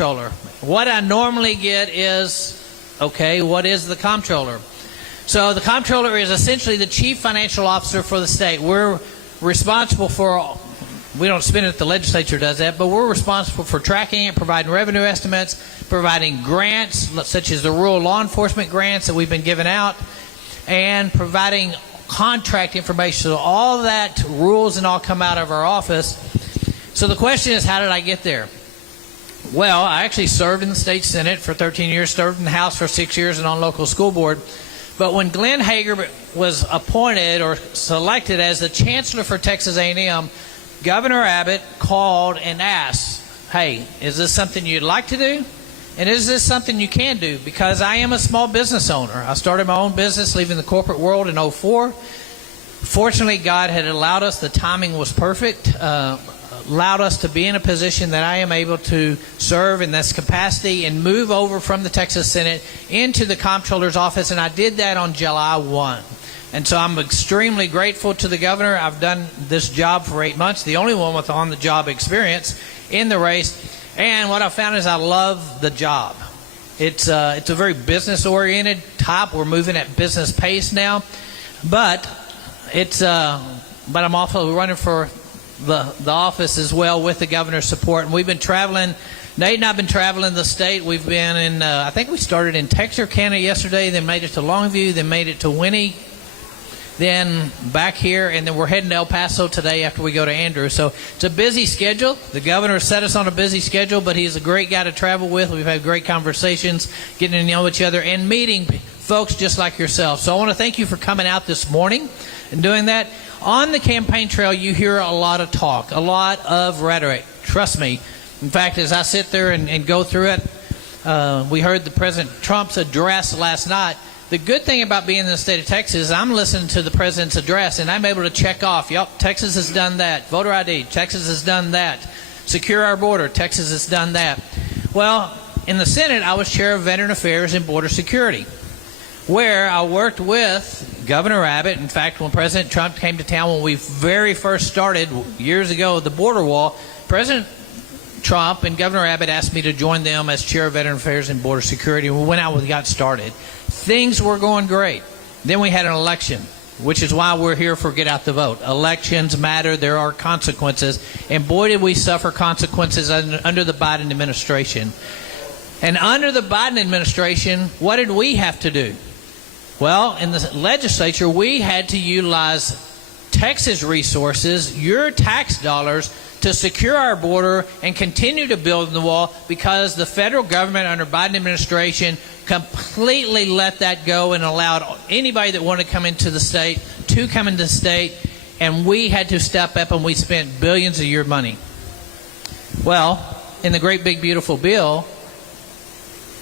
comptroller. What I normally get is, okay, what is the comptroller? So the comptroller is essentially the chief financial officer for the state. We're responsible for, we don't spend it, the legislature does that, but we're responsible for tracking it, providing revenue estimates, providing grants, such as the rural law enforcement grants that we've been giving out, and providing contract information. So all that rules and all come out of our office. So the question is, how did I get there? Well, I actually served in the state senate for 13 years, served in the House for 6 years, and on local school board. But when Glenn Hager was appointed or selected as the chancellor for Texas A&M, Governor Abbott called and asked, hey, is this something you'd like to do? And is this something you can do? Because I am a small business owner. I started my own business, leaving the corporate world in 2004. Fortunately, God had allowed us, the timing was perfect, allowed us to be in a position that I am able to serve in this capacity and move over from the Texas Senate into the comptroller's office, and I did that on July 1. And so I'm extremely grateful to the governor. I've done this job for 8 months, the only one with on-the-job experience in the race. And what I found is I love the job. It's a very business-oriented type. We're moving at business pace now, but I'm also running for the office as well with the governor's support. And we've been traveling. Nate and I have been traveling the state. We've been in, I think we started in Texarkana yesterday, then made it to Longview, then made it to Winnie, then back here, and then we're heading to El Paso today after we go to Andrews. So it's a busy schedule. The governor set us on a busy schedule, but he's a great guy to travel with. We've had great conversations, getting to know each other, and meeting folks just like yourself. So I want to thank you for coming out this morning and doing that. On the campaign trail, you hear a lot of talk, a lot of rhetoric. Trust me. In fact, as I sit there and go through it, we heard the President Trump's address last night. The good thing about being in the state of Texas is I'm listening to the president's address, and I'm able to check off, yep, Texas has done that. Voter ID, Texas has done that. Secure our border, Texas has done that. Well, in the Senate, I was chair of Veteran Affairs and Border Security, where I worked with Governor Abbott. In fact, when President Trump came to town, when we very first started years ago the border wall, President Trump and Governor Abbott asked me to join them as chair of Veteran Affairs and Border Security, and we went out and got started. Things were going great. Then we had an election, which is why we're here for Get Out the Vote. Elections matter. There are consequences. And boy, did we suffer consequences under the Biden administration. And under the Biden administration, what did we have to do? Well, in the legislature, we had to utilize Texas resources, your tax dollars, to secure our border and continue to build the wall, because the federal government under Biden administration completely let that go and allowed anybody that wanted to come into the state to come into the state, and we had to step up, and we spent billions of your money. Well, in the great big beautiful bill,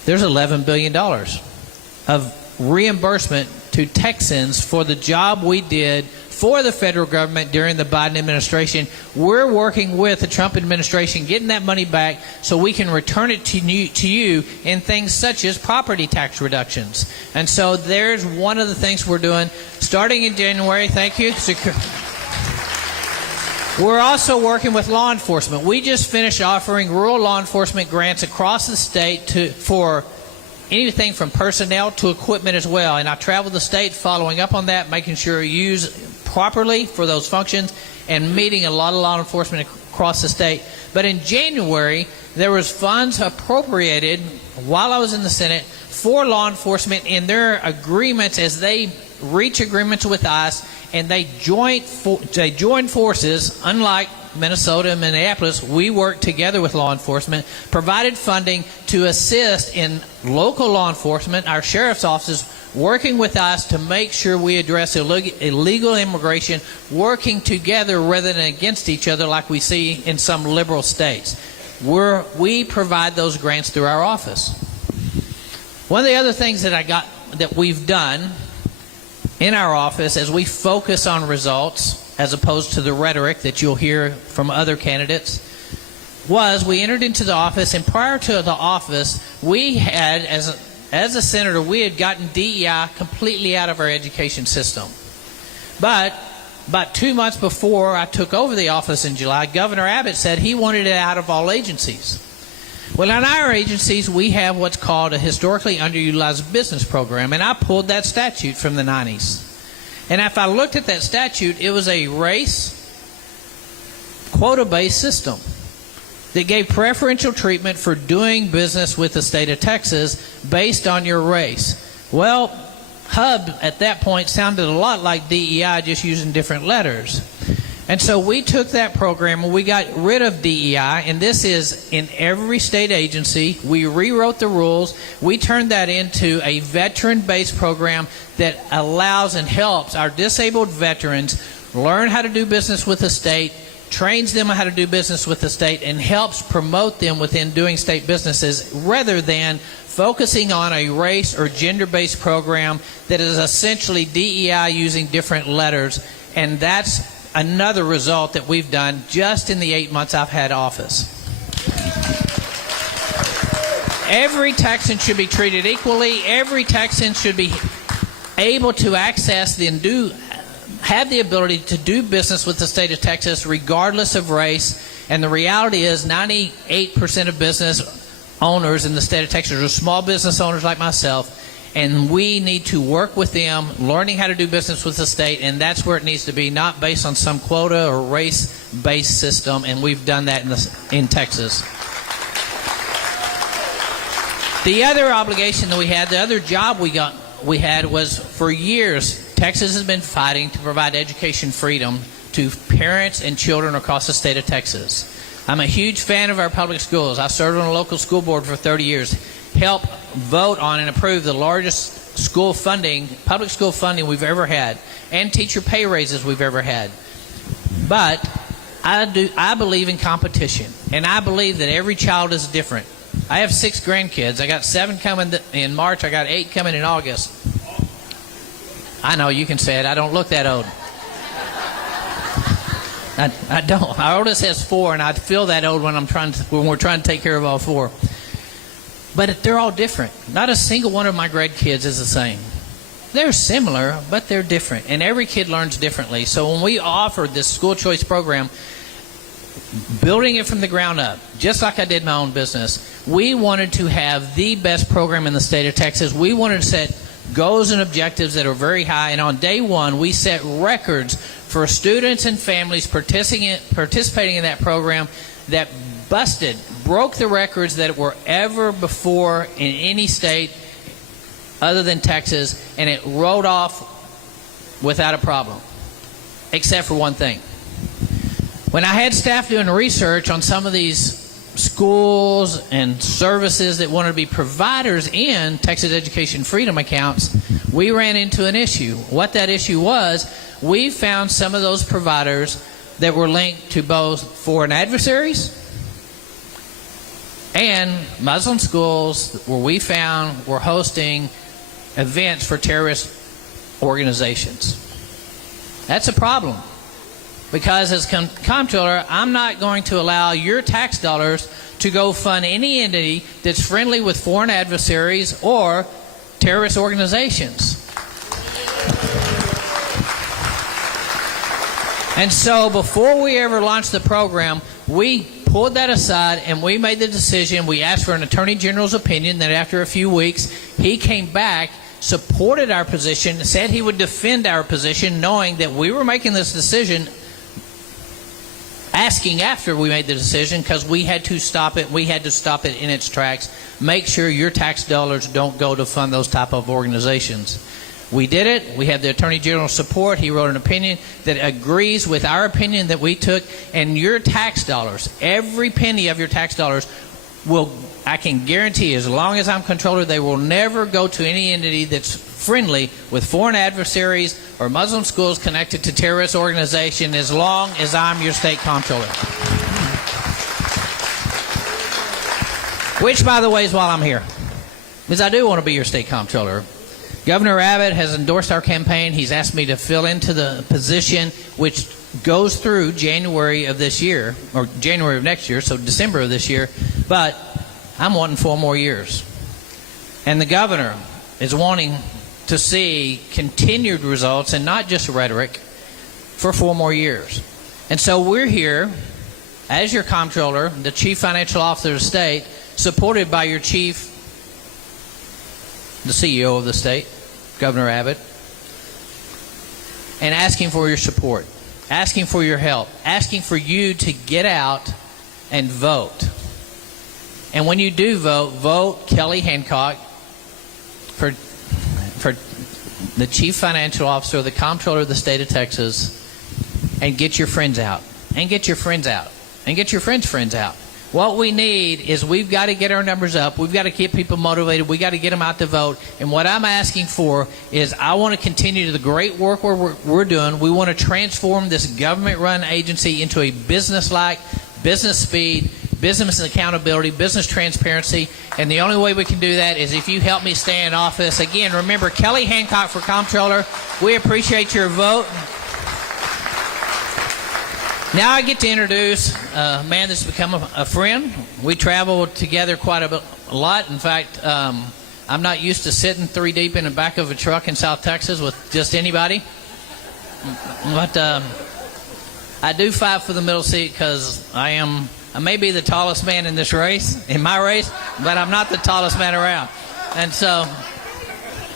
there's $11 billion of reimbursement to Texans for the job we did for the federal government during the Biden administration. We're working with the Trump administration, getting that money back so we can return it to you in things such as property tax reductions. And so there's one of the things we're doing starting in January. Thank you. We're also working with law enforcement. We just finished offering rural law enforcement grants across the state for anything from personnel to equipment as well. And I traveled the state following up on that, making sure you use properly for those functions, and meeting a lot of law enforcement across the state. But in January, there was funds appropriated while I was in the Senate for law enforcement in their agreements as they reach agreements with us, and they join forces. Unlike Minnesota and Minneapolis, we worked together with law enforcement, provided funding to assist in local law enforcement, our sheriff's offices, working with us to make sure we address illegal immigration, working together rather than against each other like we see in some liberal states. We provide those grants through our office. One of the other things that we've done in our office as we focus on results as opposed to the rhetoric that you'll hear from other candidates was we entered into the office, and prior to the office, we had, as a senator, we had gotten DEI completely out of our education system. But about 2 months before I took over the office in July, Governor Abbott said he wanted it out of all agencies. Well, in our agencies, we have what's called a historically underutilized business program, and I pulled that statute from the 90s. And if I looked at that statute, it was a race quota-based system that gave preferential treatment for doing business with the state of Texas based on your race. Well, HUB at that point sounded a lot like DEI, just using different letters. And so we took that program and we got rid of DEI, and this is in every state agency. We rewrote the rules. We turned that into a veteran-based program that allows and helps our disabled veterans learn how to do business with the state, trains them how to do business with the state, and helps promote them within doing state businesses, rather than focusing on a race or gender-based program that is essentially DEI using different letters. And that's another result that we've done just in the 8 months I've had office. Every Texan should be treated equally. Every Texan should be able to access and have the ability to do business with the state of Texas regardless of race. And the reality is 98% of business owners in the state of Texas are small business owners like myself, and we need to work with them learning how to do business with the state, and that's where it needs to be, not based on some quota or race-based system, and we've done that in Texas. The other obligation that we had, the other job we had was, for years, Texas has been fighting to provide education freedom to parents and children across the state of Texas. I'm a huge fan of our public schools. I served on a local school board for 30 years, helped vote on and approve the largest school funding, public school funding we've ever had, and teacher pay raises we've ever had. But I believe in competition, and I believe that every child is different. I have 6 grandkids. I got 7 coming in March. I got 8 coming in August. I know, you can say it. I don't look that old. I don't. Our oldest has 4, and I feel that old when we're trying to take care of all 4. But they're all different. Not a single one of my grandkids is the same. They're similar, but they're different, and every kid learns differently. So when we offered this school choice program, building it from the ground up, just like I did my own business, we wanted to have the best program in the state of Texas. We wanted to set goals and objectives that are very high, and on day one, we set records for students and families participating in that program that broke the records that were ever before in any state other than Texas, and it rolled off without a problem, except for one thing. When I had staff doing research on some of these schools and services that wanted to be providers in Texas Education Freedom accounts, we ran into an issue. What that issue was, we found some of those providers that were linked to both foreign adversaries and Muslim schools, where we found were hosting events for terrorist organizations. That's a problem, because as comptroller, I'm not going to allow your tax dollars to go fund any entity that's friendly with foreign adversaries or terrorist organizations. And so before we ever launched the program, we pulled that aside and we made the decision. We asked for an Attorney General's opinion. That after a few weeks, he came back, supported our position, said he would defend our position, knowing that we were making this decision, asking after we made the decision, because we had to stop it. We had to stop it in its tracks. Make sure your tax dollars don't go to fund those type of organizations. We did it. We had the Attorney General's support. He wrote an opinion that agrees with our opinion that we took, and your tax dollars, every penny of your tax dollars will, I can guarantee, as long as I'm controller, they will never go to any entity that's friendly with foreign adversaries or Muslim schools connected to terrorist organization, as long as I'm your state comptroller. Which, by the way, is while I'm here, because I do want to be your state comptroller. Governor Abbott has endorsed our campaign. He's asked me to fill into the position, which goes through January of this year, or January of next year, so December of this year. But I'm wanting 4 more years. And the governor is wanting to see continued results and not just rhetoric for 4 more years. And so we're here, as your comptroller, the chief financial officer of the state, supported by your chief, the CEO of the state, Governor Abbott, and asking for your support, asking for your help, asking for you to get out and vote. And when you do vote, vote Kelly Hancock for the Chief Financial Officer, the Comptroller of the state of Texas, and get your friends out, and get your friends out, and get your friends out. What we need is we've got to get our numbers up. We've got to keep people motivated. We've got to get them out to vote. And what I'm asking for is I want to continue the great work we're doing. We want to transform this government-run agency into a business-like, business speed, business accountability, business transparency. And the only way we can do that is if you help me stay in office. Again, remember, Kelly Hancock for Comptroller. We appreciate your vote. Now I get to introduce a man that's become a friend. We travel together quite a lot. In fact, I'm not used to sitting 3 deep in the back of a truck in South Texas with just anybody. But I do fight for the middle seat because I may be the tallest man in this race, in my race, but I'm not the tallest man around. And so,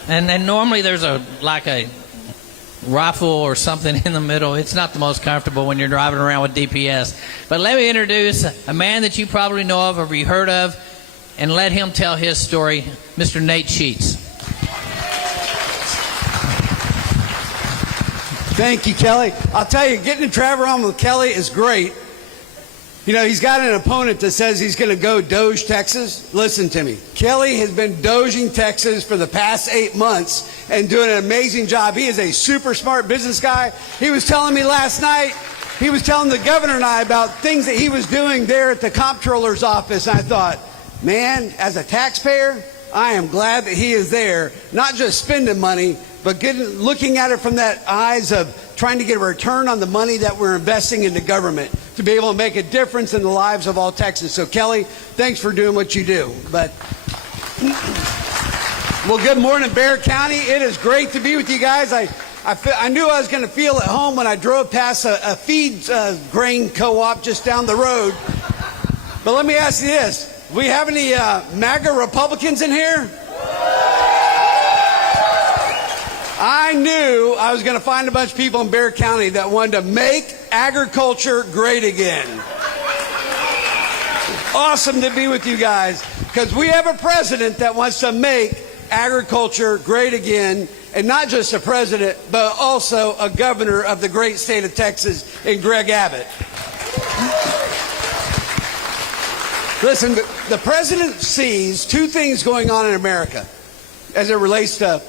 and normally there's a rifle or something in the middle. It's not the most comfortable when you're driving around with DPS. But let me introduce a man that you probably know of or you heard of, and let him tell his story, Mr. Nate Sheets. Thank you, Kelly. I'll tell you, getting to travel around with Kelly is great. You know, he's got an opponent that says he's going to go Doge Texas. Listen to me. Kelly has been doging Texas for the past 8 months and doing an amazing job. He is a super smart business guy. He was telling me last night, he was telling the governor and I about things that he was doing there at the comptroller's office. And I thought, man, as a taxpayer, I am glad that he is there, not just spending money, but looking at it from that eyes of trying to get a return on the money that we're investing into government to be able to make a difference in the lives of all Texans. So, Kelly, thanks for doing what you do. But, well, good morning, Bexar County. It is great to be with you guys. I knew I was going to feel at home when I drove past a feed grain co-op just down the road. But let me ask you this. Do we have any MAGA Republicans in here? I knew I was going to find a bunch of people in Bexar County that wanted to make agriculture great again. Awesome to be with you guys, because we have a president that wants to make agriculture great again, and not just a president, but also a governor of the great state of Texas in Greg Abbott. Listen, the president sees two things going on in America as it relates to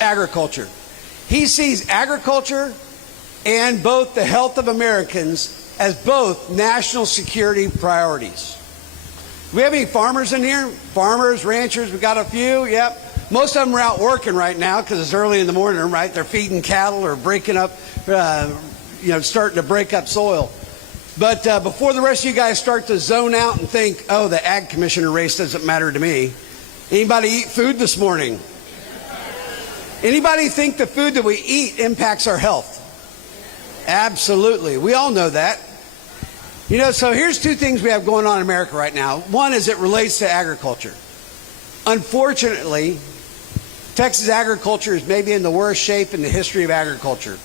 agriculture. He sees agriculture and both the health of Americans as both national security priorities. Do we have any farmers in here? Farmers, ranchers, we got a few, yep. Most of them are out working right now because it's early in the morning, right? They're feeding cattle or breaking up, starting to break up soil. But before the rest of you guys start to zone out and think, oh, the ag commissioner race doesn't matter to me. Anybody eat food this morning? Anybody think the food that we eat impacts our health? Absolutely. We all know that. You know, so here's two things we have going on in America right now. One is it relates to agriculture. Unfortunately, Texas agriculture is maybe in the worst shape in the history of agriculture.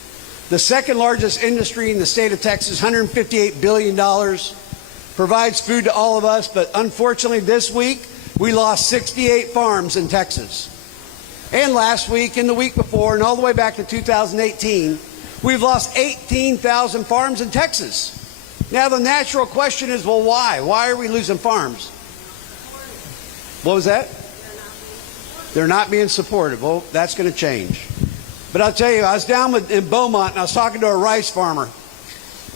The second largest industry in the state of Texas, $158 billion, provides food to all of us. But unfortunately, this week, we lost 68 farms in Texas. And last week, and the week before, and all the way back to 2018, we've lost 18,000 farms in Texas. Now, the natural question is, well, why? Why are we losing farms? What was that? They're not being supported. Well, that's going to change. But I'll tell you, I was down in Beaumont, and I was talking to a rice farmer.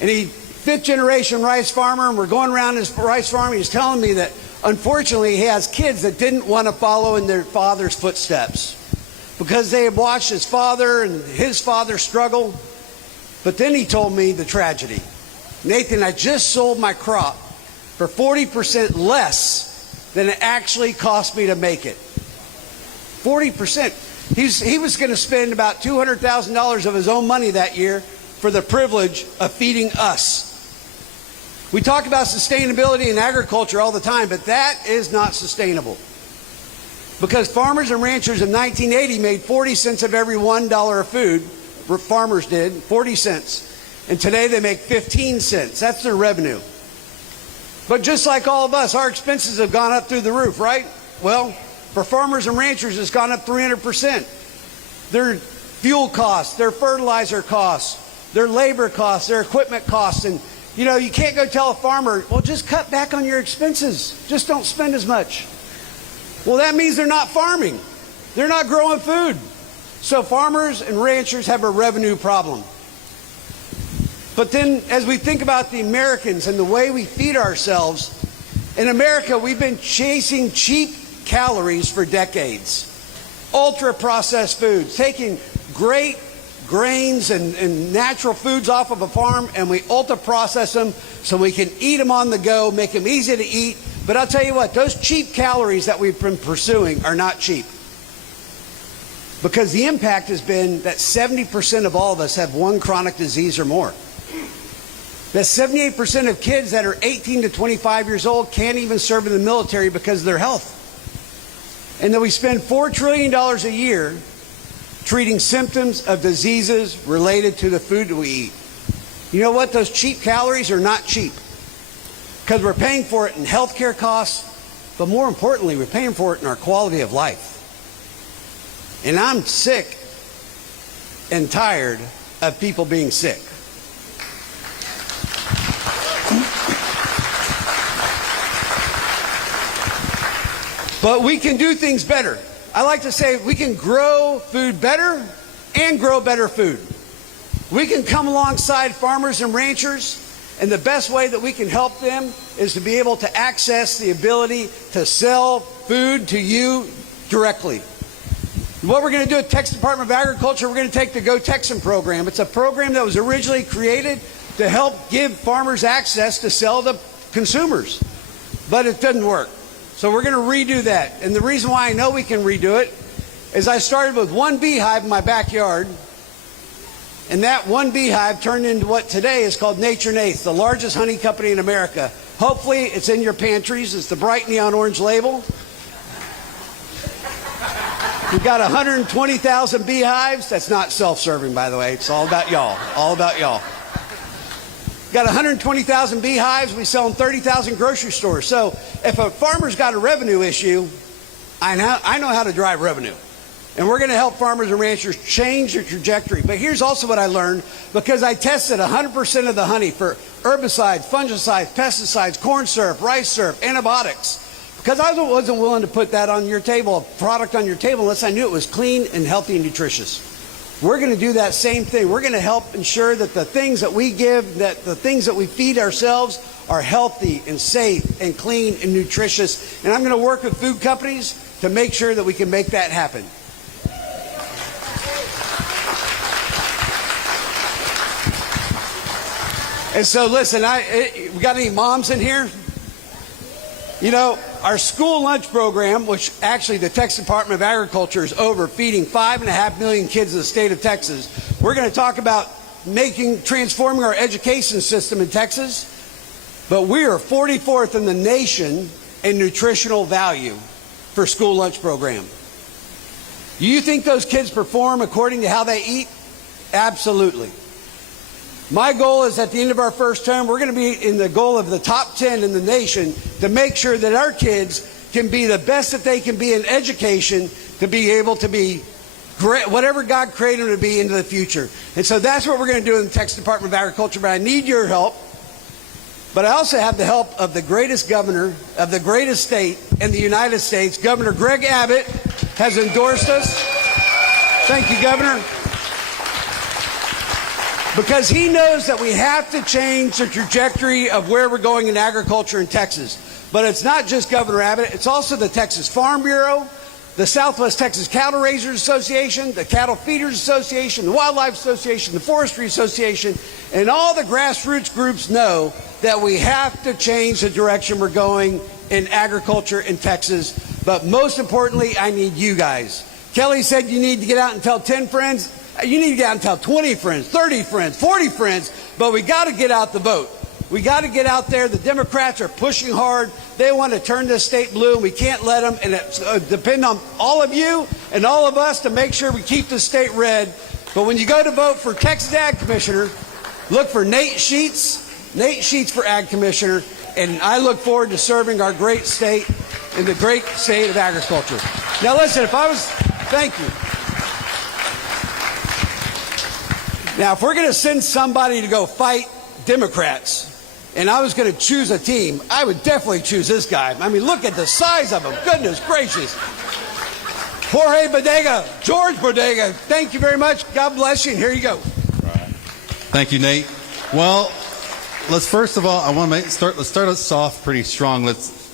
And he, fifth-generation rice farmer, and we're going around his rice farm, and he's telling me that, unfortunately, he has kids that didn't want to follow in their father's footsteps because they had watched his father and his father struggle. But then he told me the tragedy. Nathan, I just sold my crop for 40% less than it actually cost me to make it. 40%. He was going to spend about $200,000 of his own money that year for the privilege of feeding us. We talk about sustainability in agriculture all the time, but that is not sustainable. Because farmers and ranchers in 1980 made 40 cents of every $1 of food. Farmers did, 40 cents. And today they make 15 cents. That's their revenue. But just like all of us, our expenses have gone up through the roof, right? Well, for farmers and ranchers, it's gone up 300%. Their fuel costs, their fertilizer costs, their labor costs, their equipment costs. And, you know, you can't go tell a farmer, well, just cut back on your expenses. Just don't spend as much. Well, that means they're not farming. They're not growing food. So farmers and ranchers have a revenue problem. But then as we think about the Americans and the way we feed ourselves, in America we've been chasing cheap calories for decades. Ultra-processed foods, taking great grains and natural foods off of a farm, and we ultra-process them so we can eat them on the go, make them easy to eat. But I'll tell you what, those cheap calories that we've been pursuing are not cheap. Because the impact has been that 70% of all of us have one chronic disease or more. That 78% of kids that are 18 to 25 years old can't even serve in the military because of their health. And that we spend $4 trillion a year treating symptoms of diseases related to the food that we eat. You know what? Those cheap calories are not cheap. Because we're paying for it in healthcare costs, but more importantly, we're paying for it in our quality of life. And I'm sick and tired of people being sick. But we can do things better. I like to say we can grow food better and grow better food. We can come alongside farmers and ranchers, and the best way that we can help them is to be able to access the ability to sell food to you directly. What we're going to do at Texas Department of Agriculture, we're going to take the Go Texan program. It's a program that was originally created to help give farmers access to sell to consumers. But it didn't work. So we're going to redo that. And the reason why I know we can redo it is I started with one beehive in my backyard. And that one beehive turned into what today is called Nature Nath, the largest honey company in America. Hopefully it's in your pantries. It's the bright neon orange label. We've got 120,000 beehives. That's not self-serving, by the way. It's all about y'all. All about y'all. Got 120,000 beehives. We sell in 30,000 grocery stores. So if a farmer's got a revenue issue, I know how to drive revenue. And we're going to help farmers and ranchers change their trajectory. But here's also what I learned, because I tested 100% of the honey for herbicides, fungicides, pesticides, corn syrup, rice syrup, antibiotics. Because I wasn't willing to put that on your table, a product on your table, unless I knew it was clean and healthy and nutritious. We're going to do that same thing. We're going to help ensure that the things that we give, that the things that we feed ourselves are healthy and safe and clean and nutritious. And I'm going to work with food companies to make sure that we can make that happen. And so listen, we got any moms in here? You know, our school lunch program, which actually the Texas Department of Agriculture is overfeeding 5.5 million kids in the state of Texas. We're going to talk about transforming our education system in Texas. But we are 44th in the nation in nutritional value for school lunch program. Do you think those kids perform according to how they eat? Absolutely. My goal is at the end of our first term, we're going to be in the goal of the top 10 in the nation to make sure that our kids can be the best that they can be in education to be able to be great, whatever God created them to be into the future. And so that's what we're going to do in the Texas Department of Agriculture. But I need your help. But I also have the help of the greatest governor of the greatest state in the United States. Governor Greg Abbott has endorsed us. Thank you, Governor. Because he knows that we have to change the trajectory of where we're going in agriculture in Texas. But it's not just Governor Abbott, it's also the Texas Farm Bureau, the Southwest Texas Cattle Raisers Association, the Cattle Feeders Association, the Wildlife Association, the Forestry Association, and all the grassroots groups know that we have to change the direction we're going in agriculture in Texas. But most importantly, I need you guys. Kelly said you need to get out and tell 10 friends. You need to get out and tell 20 friends, 30 friends, 40 friends, but we got to get out the vote. We got to get out there. The Democrats are pushing hard. They want to turn this state blue, and we can't let them. And it's depend on all of you and all of us to make sure we keep the state red. But when you go to vote for Texas Ag Commissioner, look for Nate Sheets. Nate Sheets for Ag Commissioner. And I look forward to serving our great state in the great state of agriculture. Now listen, thank you. Now, if we're going to send somebody to go fight Democrats, and I was going to choose a team, I would definitely choose this guy. I mean, look at the size of him. Goodness gracious. Jorge Bodega, George Bodega, thank you very much. God bless you, and here you go. Thank you, Nate. Well, let's first of all, let's start us off pretty strong.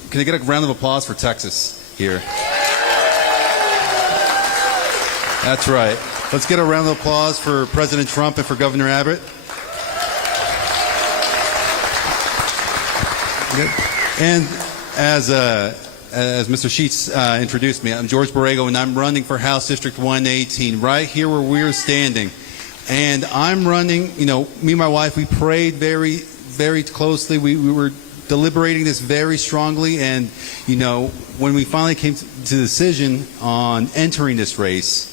Can I get a round of applause for Texas here? That's right. Let's get a round of applause for President Trump and for Governor Abbott. And as Mr. Sheets introduced me, I'm George Borrego, and I'm running for House District 118, right here where we're standing. And I'm running, me and my wife, we prayed very, very closely. We were deliberating this very strongly. And, when we finally came to the decision on entering this race,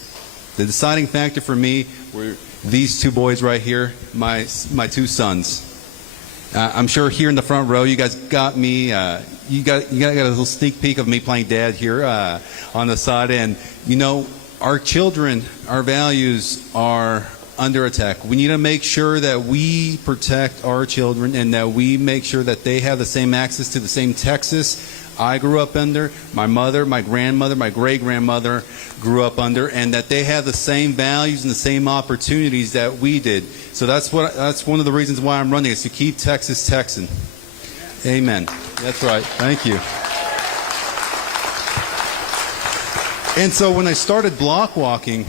the deciding factor for me were these two boys right here, my two sons. I'm sure here in the front row, you guys got me. You got a little sneak peek of me playing dad here on the side, and our children, our values are under attack. We need to make sure that we protect our children and that we make sure that they have the same access to the same Texas I grew up under, my mother, my grandmother, my great-grandmother grew up under, and that they have the same values and the same opportunities that we did. So that's one of the reasons why I'm running, is to keep Texas Texan. Amen. That's right. Thank you. And so when I started block walking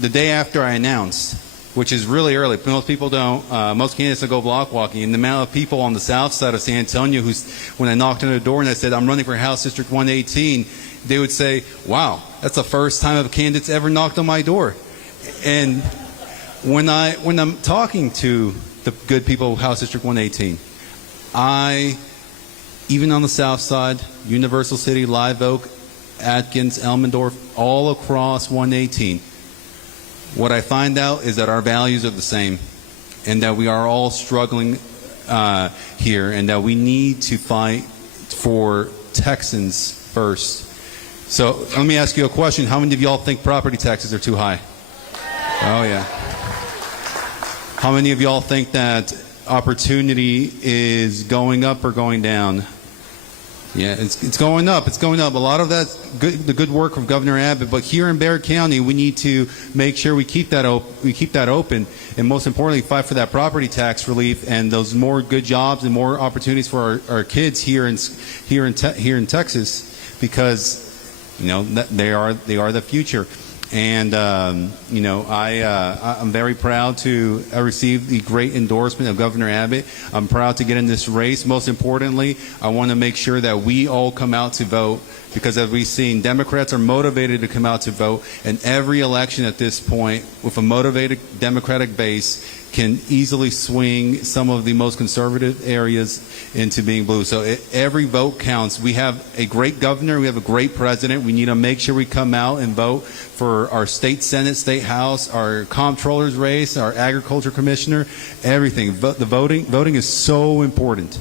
the day after I announced, which is really early. Most people don't. Most candidates don't go block walking. And the amount of people on the south side of San Antonio when I knocked on their door and I said, I'm running for House District 118, they would say, wow, that's the first time a candidate's ever knocked on my door. And when I'm talking to the good people of House District 118, even on the south side, Universal City, Live Oak, Adkins, Elmendorf, all across 118, what I find out is that our values are the same, and that we are all struggling here, and that we need to fight for Texans first. So let me ask you a question. How many of y'all think property taxes are too high? Oh, yeah. How many of y'all think that opportunity is going up or going down? Yeah, it's going up. It's going up. A lot of that's the good work of Governor Abbott. But here in Bexar County, we need to make sure we keep that open, and most importantly, fight for that property tax relief and those more good jobs and more opportunities for our kids here in Texas, because they are the future. And I'm very proud to receive the great endorsement of Governor Abbott. I'm proud to get in this race. Most importantly, I want to make sure that we all come out to vote, because as we've seen, Democrats are motivated to come out to vote, and every election at this point with a motivated Democratic base can easily swing some of the most conservative areas into being blue. So every vote counts. We have a great governor. We have a great president. We need to make sure we come out and vote for our state Senate, state House, our comptroller's race, our agriculture commissioner, everything. The voting is so important.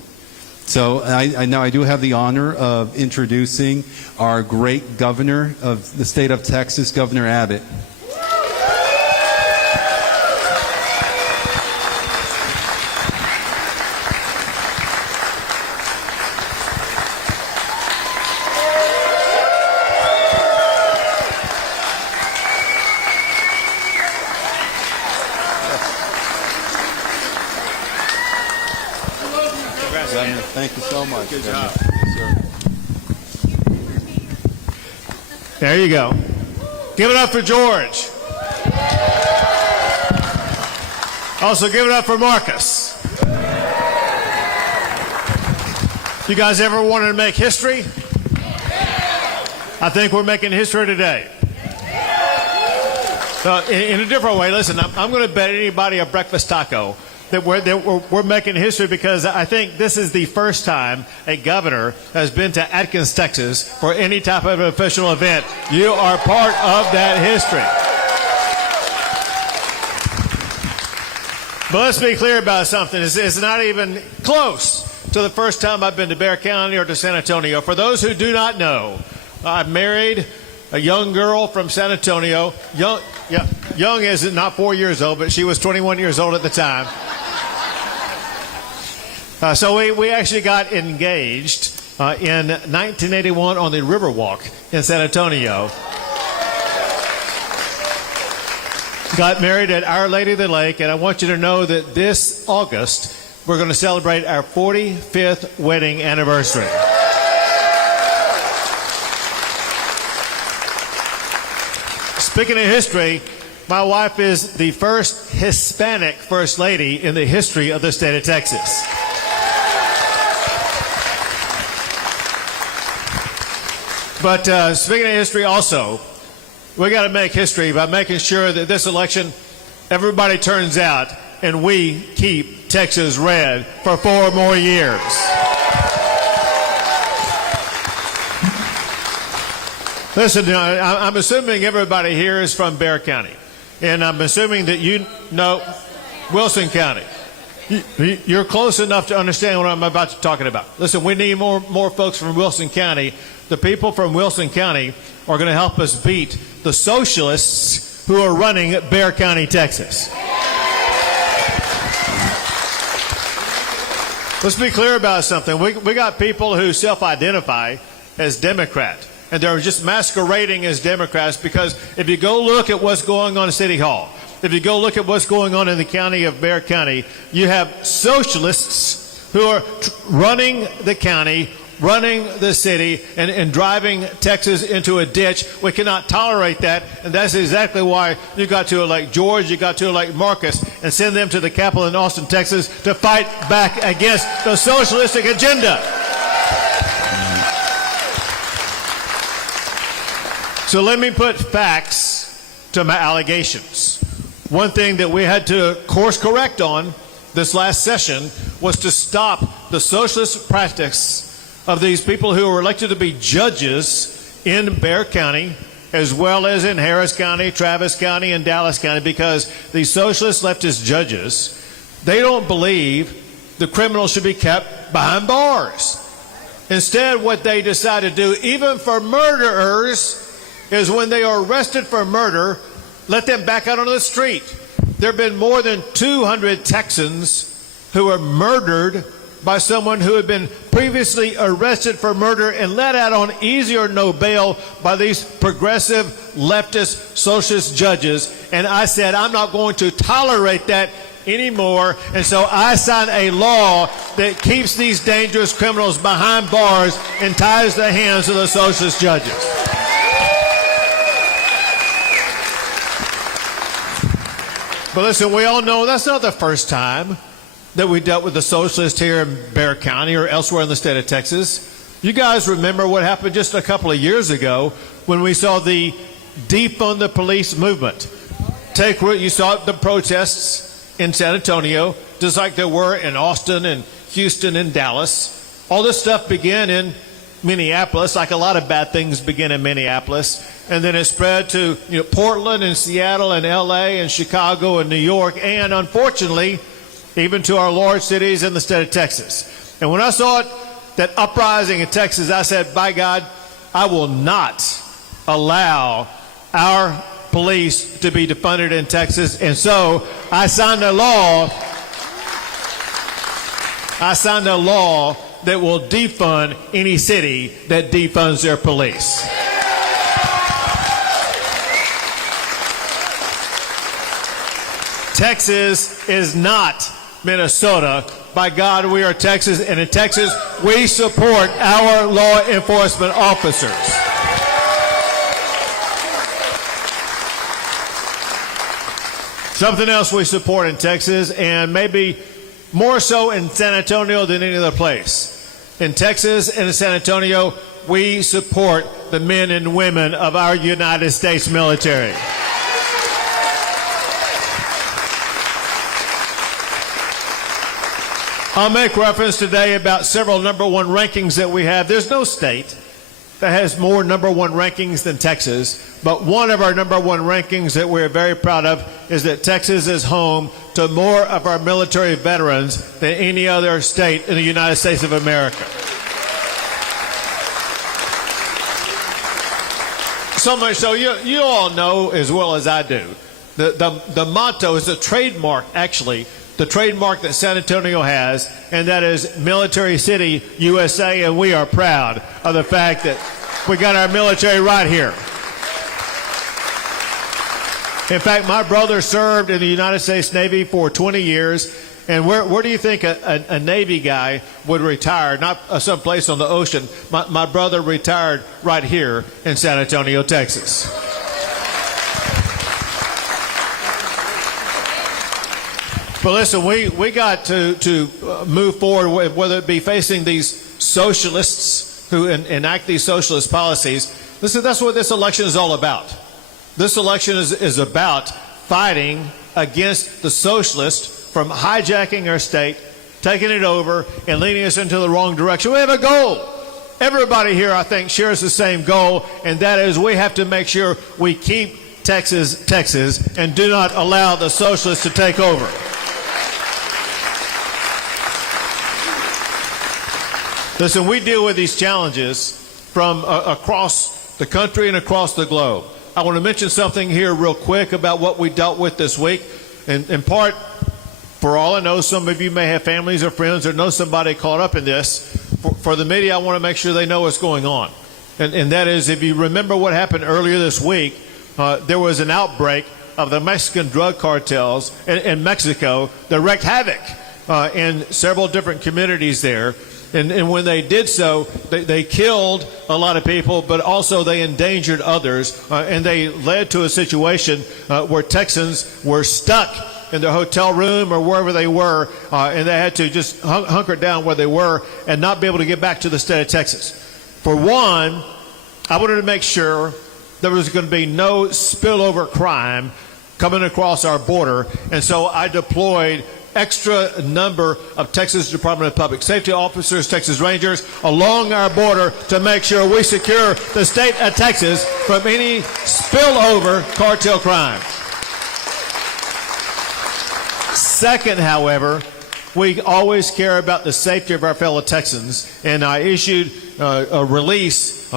So I do have the honor of introducing our great governor of the state of Texas, Governor Abbott. Thank you so much. Good job. Yes, sir. There you go. Give it up for George. Also, give it up for Marcus. You guys ever wanted to make history? I think we're making history today. So, in a different way, listen, I'm going to bet anybody a breakfast taco that we're making history because I think this is the first time a governor has been to Adkins, Texas for any type of official event. You are part of that history. But let's be clear about something. It's not even close to the first time I've been to Bexar County or to San Antonio. For those who do not know, I married a young girl from San Antonio. Young is not 4 years old, but she was 21 years old at the time. So we actually got engaged in 1981 on the Riverwalk in San Antonio. Got married at Our Lady of the Lake, and I want you to know that this August we're going to celebrate our 45th wedding anniversary. Speaking of history, my wife is the first Hispanic First Lady in the history of the state of Texas. But speaking of history also, we got to make history by making sure that this election, everybody turns out and we keep Texas red for 4 more years. Listen, I'm assuming everybody here is from Bexar County, and I'm assuming that you know Wilson County. You're close enough to understand what I'm about to talking about. Listen, we need more folks from Wilson County. The people from Wilson County are going to help us beat the socialists who are running Bexar County, Texas. Let's be clear about something. We got people who self-identify as Democrat, and they're just masquerading as Democrats because if you go look at what's going on in City Hall, if you go look at what's going on in the county of Bexar County, you have socialists who are running the county, running the city, and driving Texas into a ditch. We cannot tolerate that, and that's exactly why you got to elect George, you got to elect Marcus, and send them to the Capitol in Austin, Texas, to fight back against the socialistic agenda. So let me put facts to my allegations. One thing that we had to course correct on this last session was to stop the socialist practice of these people who were elected to be judges in Bexar County, as well as in Harris County, Travis County, and Dallas County, because these socialist leftist judges, they don't believe the criminals should be kept behind bars. Instead, what they decide to do, even for murderers, is when they are arrested for murder, let them back out on the street. There have been more than 200 Texans who were murdered by someone who had been previously arrested for murder and let out on easy or no bail by these progressive leftist socialist judges. And I said, I'm not going to tolerate that anymore. And so I signed a law that keeps these dangerous criminals behind bars and ties the hands of the socialist judges. But listen, we all know that's not the first time that we dealt with the socialists here in Bexar County or elsewhere in the state of Texas. You guys remember what happened just a couple of years ago when we saw the defund the police movement take root. You saw the protests in San Antonio, just like there were in Austin and Houston and Dallas. All this stuff began in Minneapolis, like a lot of bad things begin in Minneapolis, and then it spread to Portland and Seattle and LA and Chicago and New York, and unfortunately even to our large cities in the state of Texas. And when I saw that uprising in Texas, I said, by God, I will not allow our police to be defunded in Texas. And so I signed a law that will defund any city that defunds their police. Texas is not Minnesota. By God, we are Texas, and in Texas, we support our law enforcement officers. Something else we support in Texas, and maybe more so in San Antonio than any other place. In Texas and in San Antonio, we support the men and women of our United States military. I'll make reference today about several number one rankings that we have. There's no state that has more number one rankings than Texas, but one of our number one rankings that we're very proud of is that Texas is home to more of our military veterans than any other state in the United States of America. So much so, you all know as well as I do, the motto is a trademark, actually, the trademark that San Antonio has, and that is Military City, USA, and we are proud of the fact that we got our military right here. In fact, my brother served in the United States Navy for 20 years, and where do you think a Navy guy would retire? Not someplace on the ocean. My brother retired right here in San Antonio, Texas. But listen, we got to move forward, whether it be facing these socialists who enact these socialist policies. Listen, that's what this election is all about. This election is about fighting against the socialists from hijacking our state, taking it over, and leading us into the wrong direction. We have a goal. Everybody here, I think, shares the same goal, and that is we have to make sure we keep Texas, Texas, and do not allow the socialists to take over. Listen, we deal with these challenges from across the country and across the globe. I want to mention something here real quick about what we dealt with this week. In part, for all I know, some of you may have families or friends or know somebody caught up in this. For the media, I want to make sure they know what's going on. And that is, if you remember what happened earlier this week, there was an outbreak of the Mexican drug cartels in Mexico that wreaked havoc in several different communities there. And when they did so, they killed a lot of people, but also they endangered others. And they led to a situation where Texans were stuck in their hotel room or wherever they were, and they had to just hunker down where they were and not be able to get back to the state of Texas. For one, I wanted to make sure there was going to be no spillover crime coming across our border, and so I deployed extra number of Texas Department of Public Safety officers, Texas Rangers, along our border to make sure we secure the state of Texas from any spillover cartel crime. Second, however, we always care about the safety of our fellow Texans, and I issued a release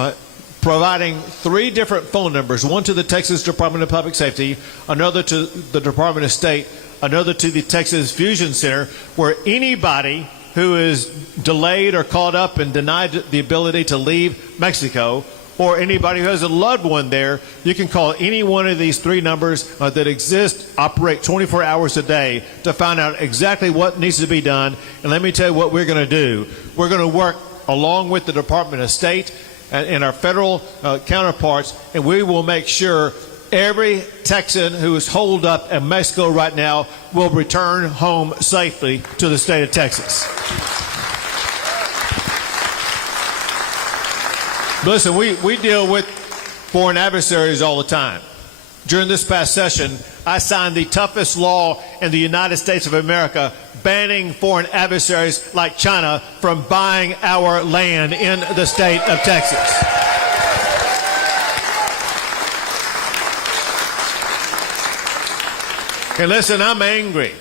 providing 3 different phone numbers, one to the Texas Department of Public Safety, another to the Department of State, another to the Texas Fusion Center, where anybody who is delayed or caught up and denied the ability to leave Mexico, or anybody who has a loved one there, you can call any one of these 3 numbers that exist, operate 24 hours a day to find out exactly what needs to be done. And let me tell you what we're going to do. We're going to work along with the Department of State and our federal counterparts, and we will make sure every Texan who is holed up in Mexico right now will return home safely to the state of Texas. Listen, we deal with foreign adversaries all the time. During this past session, I signed the toughest law in the United States of America, banning foreign adversaries like China from buying our land in the state of Texas. And listen, I'm angry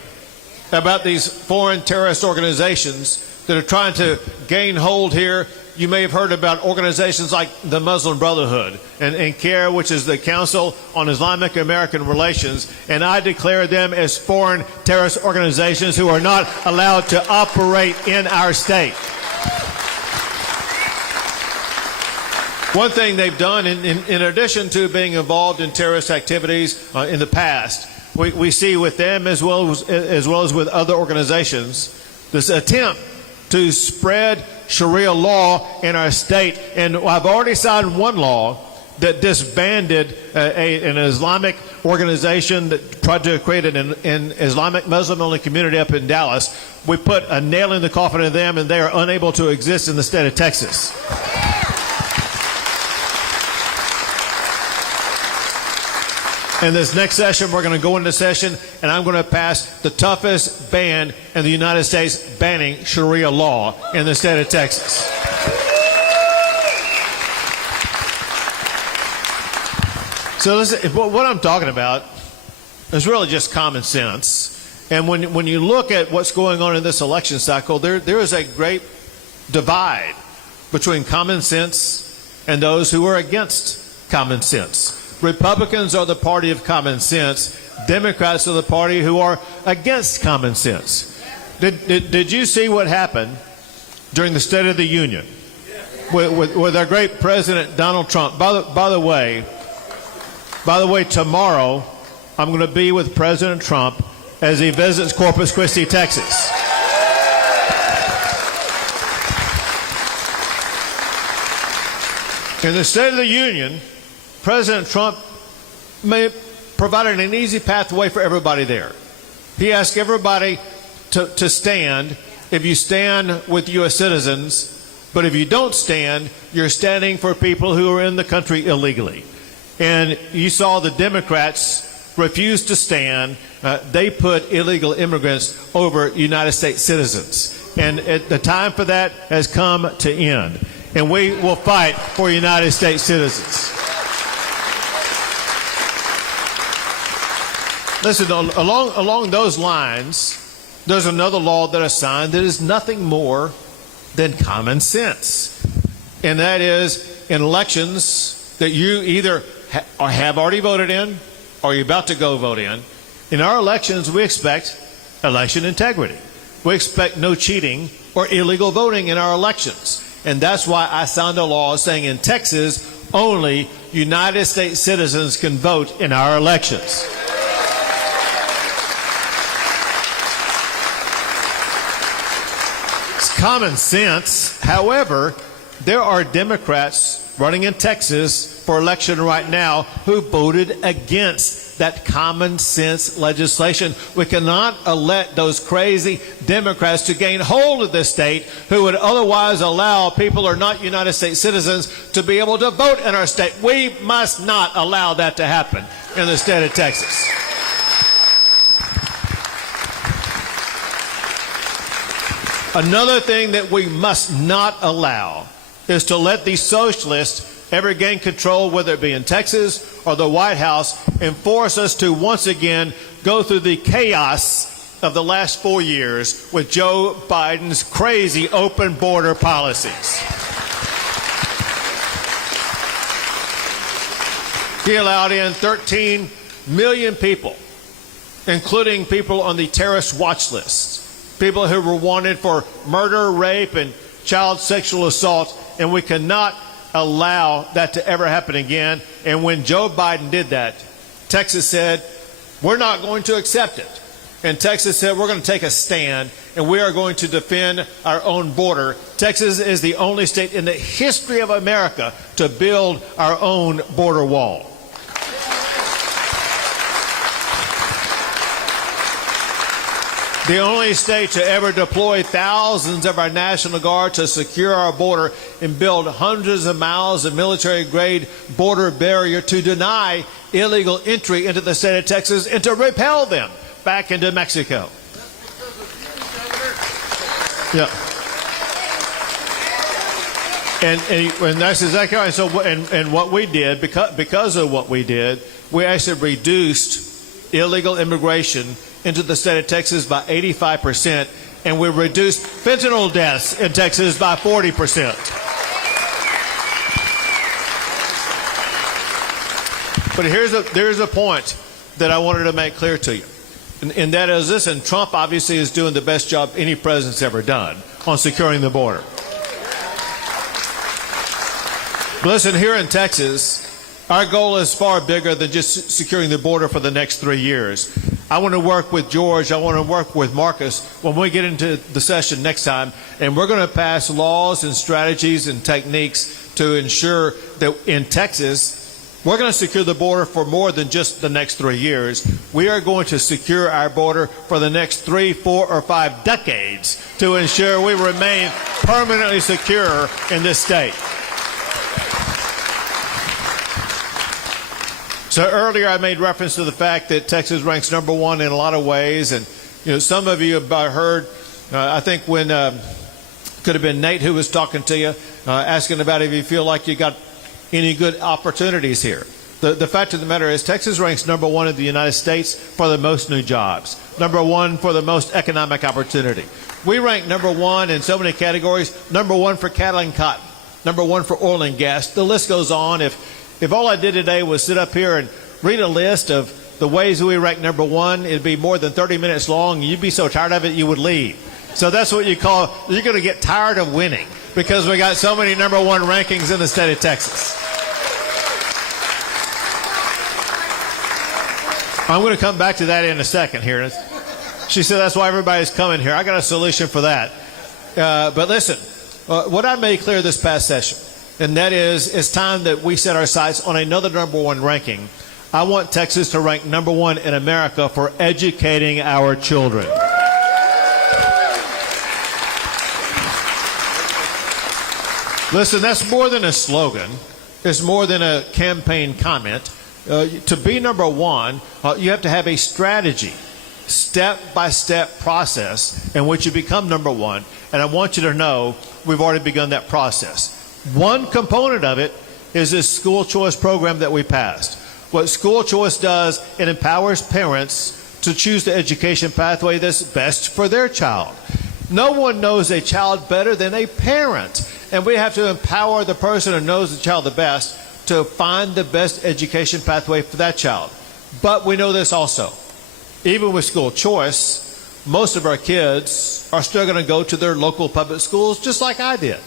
about these foreign terrorist organizations that are trying to gain hold here. You may have heard about organizations like the Muslim Brotherhood and CARE, which is the Council on Islamic American Relations, and I declare them as foreign terrorist organizations who are not allowed to operate in our state. One thing they've done, in addition to being involved in terrorist activities in the past, we see with them as well as with other organizations this attempt to spread Sharia law in our state. And I've already signed one law that disbanded an Islamic organization that tried to create an Islamic Muslim-only community up in Dallas. We put a nail in the coffin of them, and they are unable to exist in the state of Texas. In this next session, we're going to go into session, and I'm going to pass the toughest ban in the United States banning Sharia law in the state of Texas. So listen, what I'm talking about is really just common sense. And when you look at what's going on in this election cycle, there is a great divide between common sense and those who are against common sense. Republicans are the party of common sense. Democrats are the party who are against common sense. Did you see what happened during the State of the Union with our great President Donald Trump? By the way, tomorrow I'm going to be with President Trump as he visits Corpus Christi, Texas. In the State of the Union, President Trump provided an easy pathway for everybody there. He asked everybody to stand if you stand with U.S. citizens, but if you don't stand, you're standing for people who are in the country illegally. And you saw the Democrats refuse to stand. They put illegal immigrants over United States citizens. And the time for that has come to end. And we will fight for United States citizens. Listen, along those lines, there's another law that is signed that is nothing more than common sense. And that is in elections that you either have already voted in or you're about to go vote in our elections, we expect election integrity. We expect no cheating or illegal voting in our elections. And that's why I signed a law saying in Texas, only United States citizens can vote in our elections. It's common sense. However, there are Democrats running in Texas for election right now who voted against that common sense legislation. We cannot let those crazy Democrats to gain hold of this state who would otherwise allow people who are not United States citizens to be able to vote in our state. We must not allow that to happen in the state of Texas. Another thing that we must not allow is to let these socialists ever gain control, whether it be in Texas or the White House, and force us to once again go through the chaos of the last 4 years with Joe Biden's crazy open border policies. He allowed in 13 million people, including people on the terrorist watch list, people who were wanted for murder, rape, and child sexual assault, and we cannot allow that to ever happen again. And when Joe Biden did that, Texas said, we're not going to accept it. And Texas said, we're going to take a stand, and we are going to defend our own border. Texas is the only state in the history of America to build our own border wall. The only state to ever deploy thousands of our National Guard to secure our border and build hundreds of miles of military-grade border barrier to deny illegal entry into the state of Texas and to repel them back into Mexico. Yeah. And that's exactly right. So, and what we did, because of what we did, we actually reduced illegal immigration into the state of Texas by 85%, and we reduced fentanyl deaths in Texas by 40%. But there's a point that I wanted to make clear to you, and that is this, and Trump obviously is doing the best job any president's ever done on securing the border. But listen, here in Texas, our goal is far bigger than just securing the border for the next 3 years. I want to work with George. I want to work with Marcus when we get into the session next time, and we're going to pass laws and strategies and techniques to ensure that in Texas, we're going to secure the border for more than just the next 3 years. We are going to secure our border for the next 3, 4, or 5 decades to ensure we remain permanently secure in this state. So earlier I made reference to the fact that Texas ranks number one in a lot of ways, and some of you have heard. I think when could have been Nate who was talking to you, asking about if you feel like you got any good opportunities here. The fact of the matter is Texas ranks number one in the United States for the most new jobs, number one for the most economic opportunity. We rank number one in so many categories, number one for cattle and cotton, number one for oil and gas. The list goes on. If all I did today was sit up here and read a list of the ways we rank number one, it'd be more than 30 minutes long. You'd be so tired of it, you would leave. So that's what you're going to get tired of winning because we got so many number one rankings in the state of Texas. I'm going to come back to that in a second here. She said that's why everybody's coming here. I got a solution for that. But listen, what I made clear this past session, and that is it's time that we set our sights on another number one ranking. I want Texas to rank number one in America for educating our children. Listen, that's more than a slogan. It's more than a campaign comment. To be number one, you have to have a strategy, step-by-step process in which you become number one. And I want you to know we've already begun that process. One component of it is this school choice program that we passed. What school choice does, it empowers parents to choose the education pathway that's best for their child. No one knows a child better than a parent. And we have to empower the person who knows the child the best to find the best education pathway for that child. But we know this also. Even with school choice, most of our kids are still going to go to their local public schools just like I did.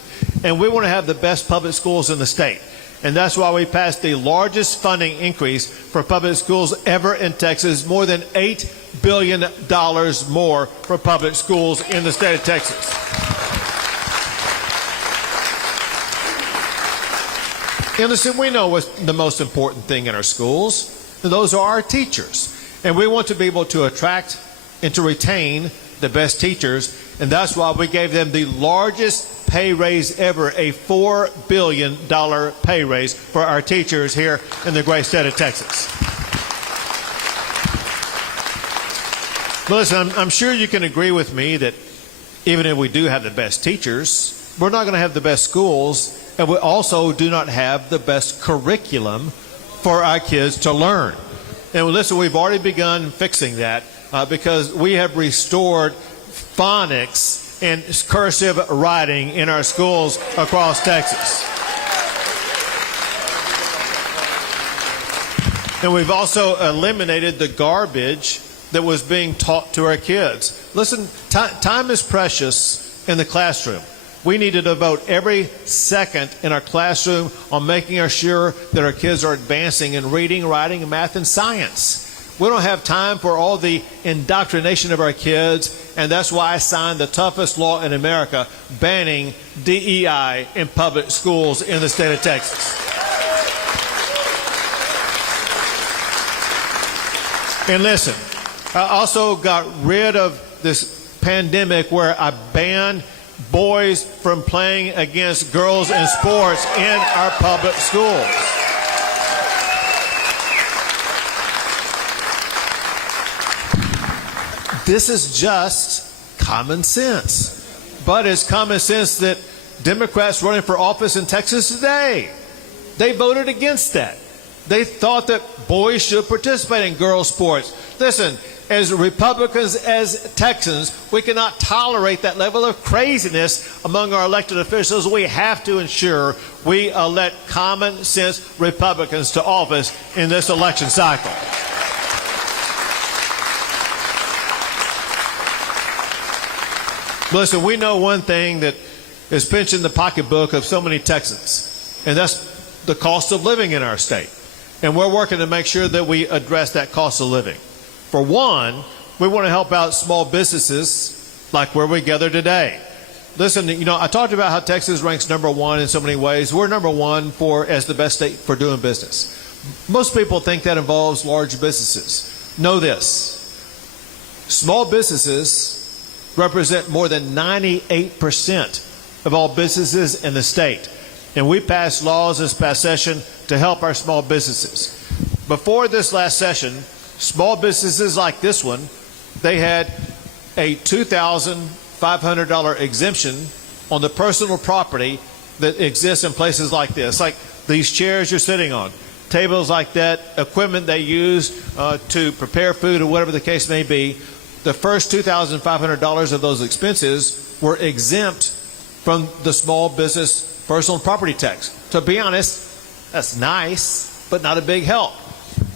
And we want to have the best public schools in the state. And that's why we passed the largest funding increase for public schools ever in Texas, more than $8 billion more for public schools in the state of Texas. And listen, we know what's the most important thing in our schools, and those are our teachers. And we want to be able to attract and to retain the best teachers, and that's why we gave them the largest pay raise ever, a $4 billion pay raise for our teachers here in the great state of Texas. But listen, I'm sure you can agree with me that even if we do have the best teachers, we're not going to have the best schools, and we also do not have the best curriculum for our kids to learn. And listen, we've already begun fixing that because we have restored phonics and cursive writing in our schools across Texas. And we've also eliminated the garbage that was being taught to our kids. Listen, time is precious in the classroom. We need to devote every second in our classroom on making sure that our kids are advancing in reading, writing, math, and science. We don't have time for all the indoctrination of our kids, and that's why I signed the toughest law in America banning DEI in public schools in the state of Texas. And listen, I also got rid of this pandemic where I banned boys from playing against girls in sports in our public schools. This is just common sense. But it's common sense that Democrats running for office in Texas today, they voted against that. They thought that boys should participate in girls' sports. Listen, as Republicans, as Texans, we cannot tolerate that level of craziness among our elected officials. We have to ensure we elect common sense Republicans to office in this election cycle. Listen, we know one thing that is pinching the pocketbook of so many Texans, and that's the cost of living in our state. And we're working to make sure that we address that cost of living. For one, we want to help out small businesses like where we gather today. Listen, I talked about how Texas ranks number one in so many ways. We're number one as the best state for doing business. Most people think that involves large businesses. Know this. Small businesses represent more than 98% of all businesses in the state. And we passed laws this past session to help our small businesses. Before this last session, small businesses like this one, they had a $2,500 exemption on the personal property that exists in places like this, like these chairs you're sitting on, tables like that, equipment they use to prepare food or whatever the case may be. The first $2,500 of those expenses were exempt from the small business personal property tax. To be honest, that's nice, but not a big help.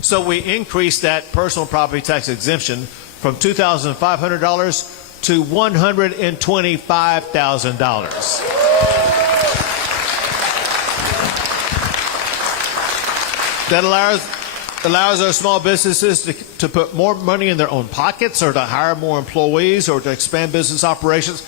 So we increased that personal property tax exemption from $2,500 to $125,000. That allows our small businesses to put more money in their own pockets, or to hire more employees, or to expand business operations.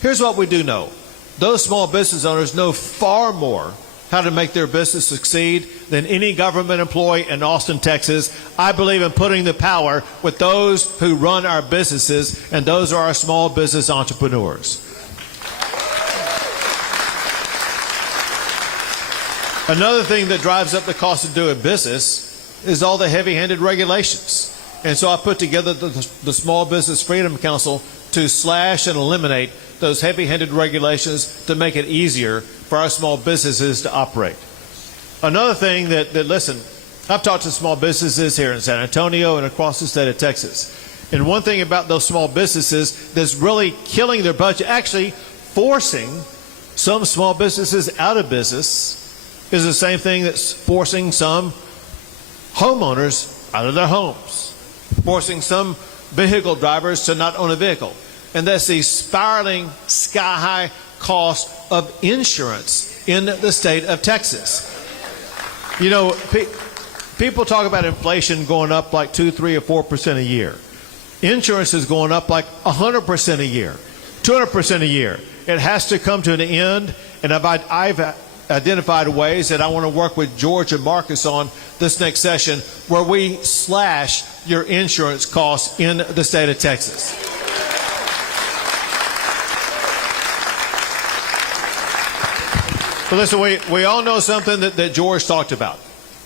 Here's what we do know. Those small business owners know far more how to make their business succeed than any government employee in Austin, Texas. I believe in putting the power with those who run our businesses, and those are our small business entrepreneurs. Another thing that drives up the cost of doing business is all the heavy-handed regulations. And so I put together the Small Business Freedom Council to slash and eliminate those heavy-handed regulations to make it easier for our small businesses to operate. Another thing that listen, I've talked to small businesses here in San Antonio and across the state of Texas. And one thing about those small businesses that's really killing their budget, actually forcing some small businesses out of business, is the same thing that's forcing some homeowners out of their homes, forcing some vehicle drivers to not own a vehicle. And that's the spiraling sky-high cost of insurance in the state of Texas. You know, people talk about inflation going up like 2, 3, or 4% a year. Insurance is going up like 100% a year, 200% a year. It has to come to an end, and I've identified ways that I want to work with George and Marcus on this next session, where we slash your insurance costs in the state of Texas. But listen, we all know something that George talked about,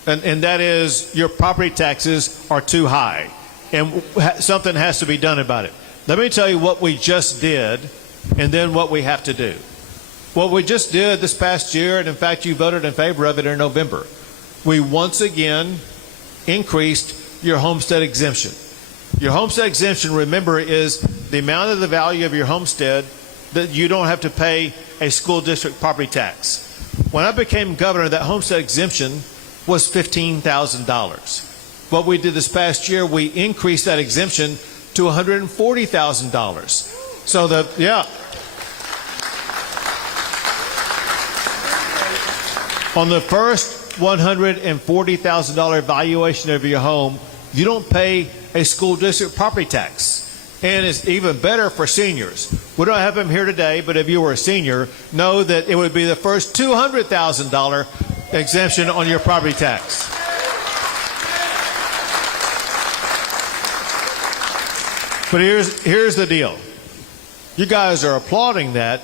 and that is your property taxes are too high, and something has to be done about it. Let me tell you what we just did, and then what we have to do. What we just did this past year, and in fact you voted in favor of it in November, we once again increased your homestead exemption. Your homestead exemption, remember, is the amount of the value of your homestead that you don't have to pay a school district property tax. When I became governor, that homestead exemption was $15,000. What we did this past year, we increased that exemption to $140,000. So on the first $140,000 valuation of your home, you don't pay a school district property tax. And it's even better for seniors. We don't have them here today, but if you were a senior, know that it would be the first $200,000 exemption on your property tax. But here's the deal. You guys are applauding that,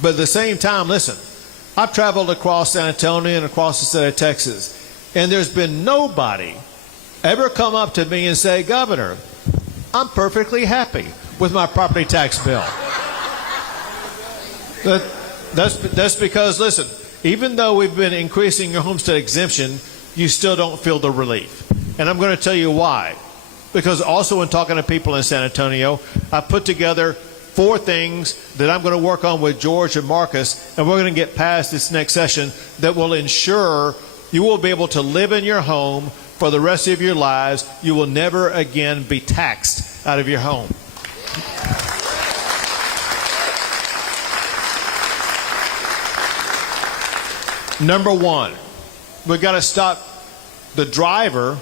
but at the same time, listen, I've traveled across San Antonio and across the state of Texas, and there's been nobody ever come up to me and say, Governor, I'm perfectly happy with my property tax bill. That's because, listen, even though we've been increasing your homestead exemption, you still don't feel the relief. And I'm going to tell you why. Because also in talking to people in San Antonio, I put together 4 things that I'm going to work on with George and Marcus, and we're going to get past this next session, that will ensure you will be able to live in your home for the rest of your lives. You will never again be taxed out of your home. Number 1, we've got to stop the driver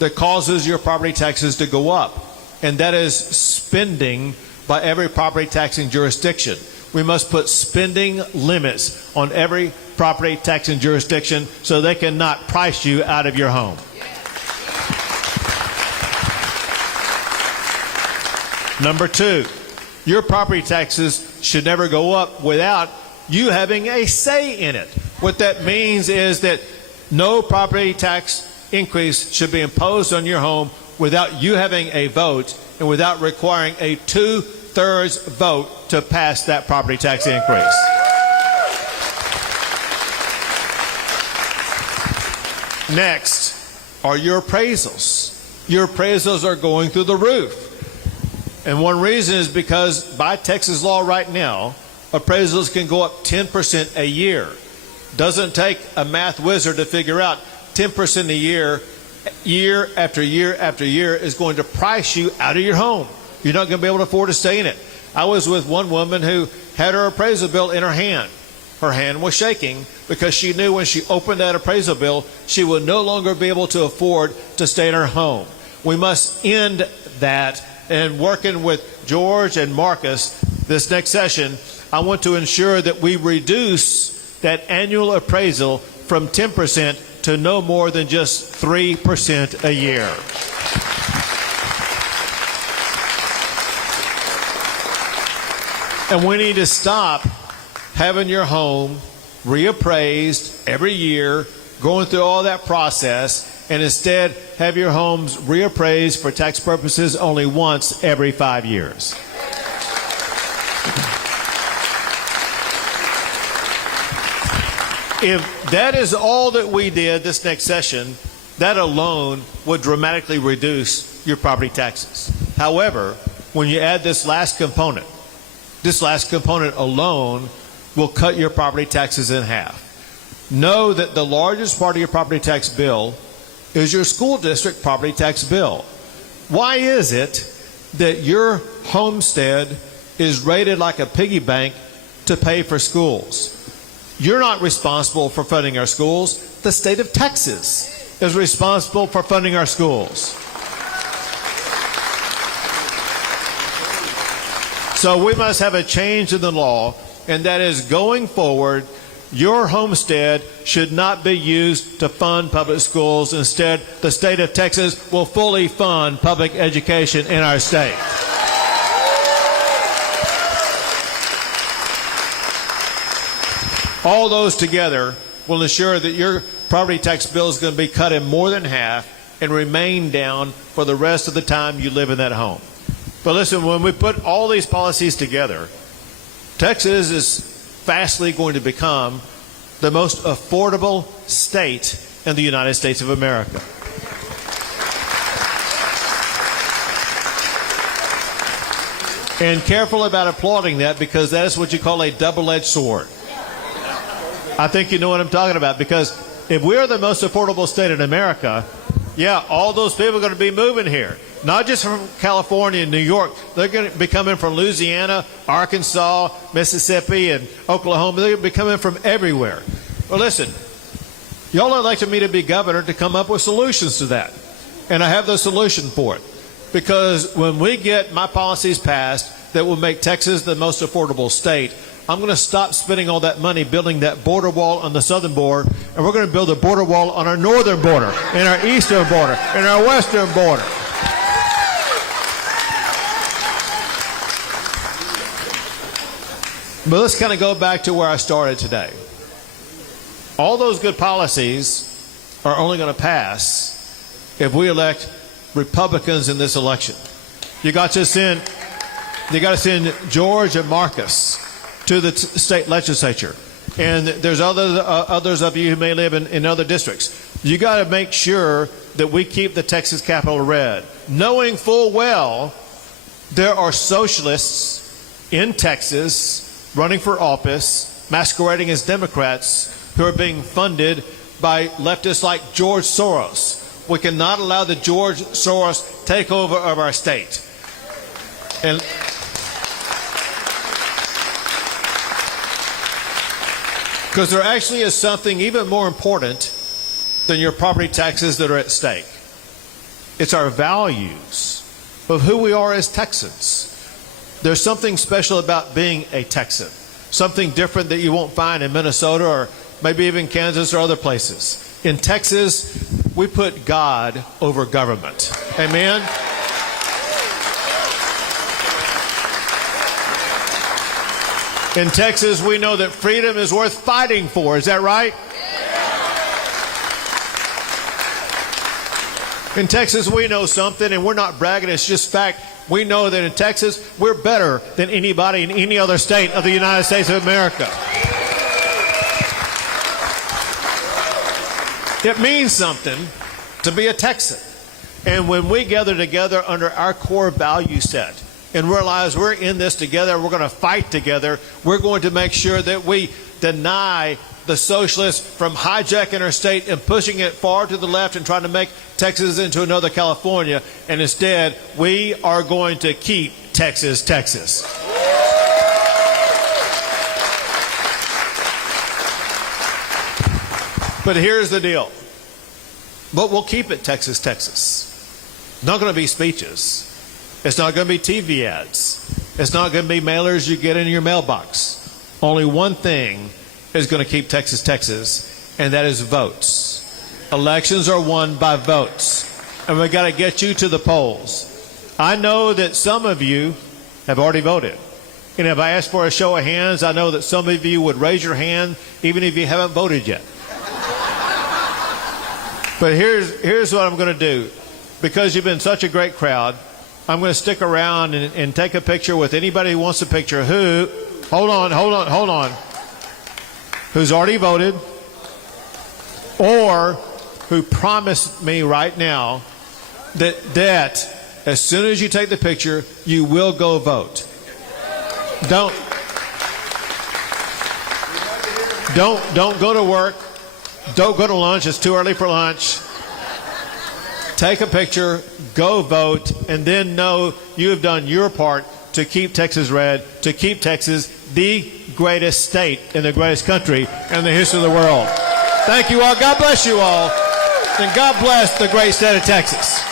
that causes your property taxes to go up, and that is spending by every property taxing jurisdiction. We must put spending limits on every property taxing jurisdiction so they cannot price you out of your home. Number 2, your property taxes should never go up without you having a say in it. What that means is that no property tax increase should be imposed on your home without you having a vote and without requiring a 2/3 vote to pass that property tax increase. Next are your appraisals. Your appraisals are going through the roof. And one reason is because by Texas law right now, appraisals can go up 10% a year. Doesn't take a math wizard to figure out 10% a year, year after year after year, is going to price you out of your home. You're not going to be able to afford to stay in it. I was with one woman who had her appraisal bill in her hand. Her hand was shaking because she knew when she opened that appraisal bill, she would no longer be able to afford to stay in her home. We must end that. And working with George and Marcus this next session, I want to ensure that we reduce that annual appraisal from 10% to no more than just 3% a year. And we need to stop having your home reappraised every year, going through all that process, and instead have your homes reappraised for tax purposes only once every 5 years. If that is all that we did this next session, that alone would dramatically reduce your property taxes. However, when you add this last component alone will cut your property taxes in half. Know that the largest part of your property tax bill is your school district property tax bill. Why is it that your homestead is rated like a piggy bank to pay for schools? You're not responsible for funding our schools. The state of Texas is responsible for funding our schools. So we must have a change in the law, and that is going forward, your homestead should not be used to fund public schools. Instead, the state of Texas will fully fund public education in our state. All those together will ensure that your property tax bill is going to be cut in more than half and remain down for the rest of the time you live in that home. But listen, when we put all these policies together, Texas is fastly going to become the most affordable state in the United States of America. And careful about applauding that, because that is what you call a double-edged sword. I think you know what I'm talking about, because if we're the most affordable state in America, yeah, all those people are going to be moving here. Not just from California and New York. They're going to be coming from Louisiana, Arkansas, Mississippi, and Oklahoma. They're going to be coming from everywhere. Well, listen, y'all elected me to be governor to come up with solutions to that. And I have the solution for it. Because when we get my policies passed that will make Texas the most affordable state, I'm going to stop spending all that money building that border wall on the southern border, and we're going to build a border wall on our northern border, and our eastern border, and our western border. But let's kind of go back to where I started today. All those good policies are only going to pass if we elect Republicans in this election. You got to send George and Marcus to the state legislature. And there's others of you who may live in other districts. You got to make sure that we keep the Texas Capitol red, knowing full well there are socialists in Texas running for office, masquerading as Democrats, who are being funded by leftists like George Soros. We cannot allow the George Soros takeover of our state. And because there actually is something even more important than your property taxes that are at stake. It's our values of who we are as Texans. There's something special about being a Texan, something different that you won't find in Minnesota or maybe even Kansas or other places. In Texas, we put God over government. Amen? In Texas, we know that freedom is worth fighting for. Is that right? In Texas, we know something, and we're not bragging, it's just fact. We know that in Texas, we're better than anybody in any other state of the United States of America. It means something to be a Texan. And when we gather together under our core value set and realize we're in this together, we're going to fight together, we're going to make sure that we deny the socialists from hijacking our state and pushing it far to the left and trying to make Texas into another California. And instead, we are going to keep Texas, Texas. But here's the deal. But we'll keep it Texas, Texas. Not going to be speeches. It's not going to be TV ads. It's not going to be mailers you get in your mailbox. Only one thing is going to keep Texas, Texas, and that is votes. Elections are won by votes, and we've got to get you to the polls. I know that some of you have already voted, and if I ask for a show of hands, I know that some of you would raise your hand even if you haven't voted yet. But here's what I'm going to do. Because you've been such a great crowd, I'm going to stick around and take a picture with anybody who wants a picture. Hold on. Who's already voted or who promised me right now that as soon as you take the picture, you will go vote. Don't go to work. Don't go to lunch. It's too early for lunch. Take a picture, go vote, and then know you have done your part to keep Texas red, to keep Texas the greatest state in the greatest country in the history of the world. Thank you all. God bless you all. And God bless the great state of Texas.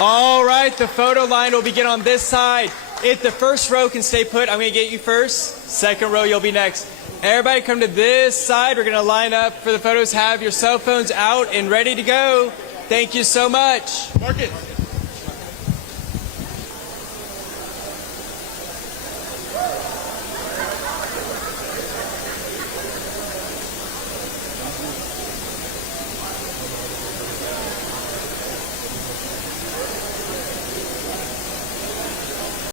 All right, the photo line will begin on this side. If the first row can stay put, I'm going to get you first. Second row, you'll be next. Everybody come to this side. We're going to line up for the photos. Have your cell phones out and ready to go. Thank you so much. Mark it.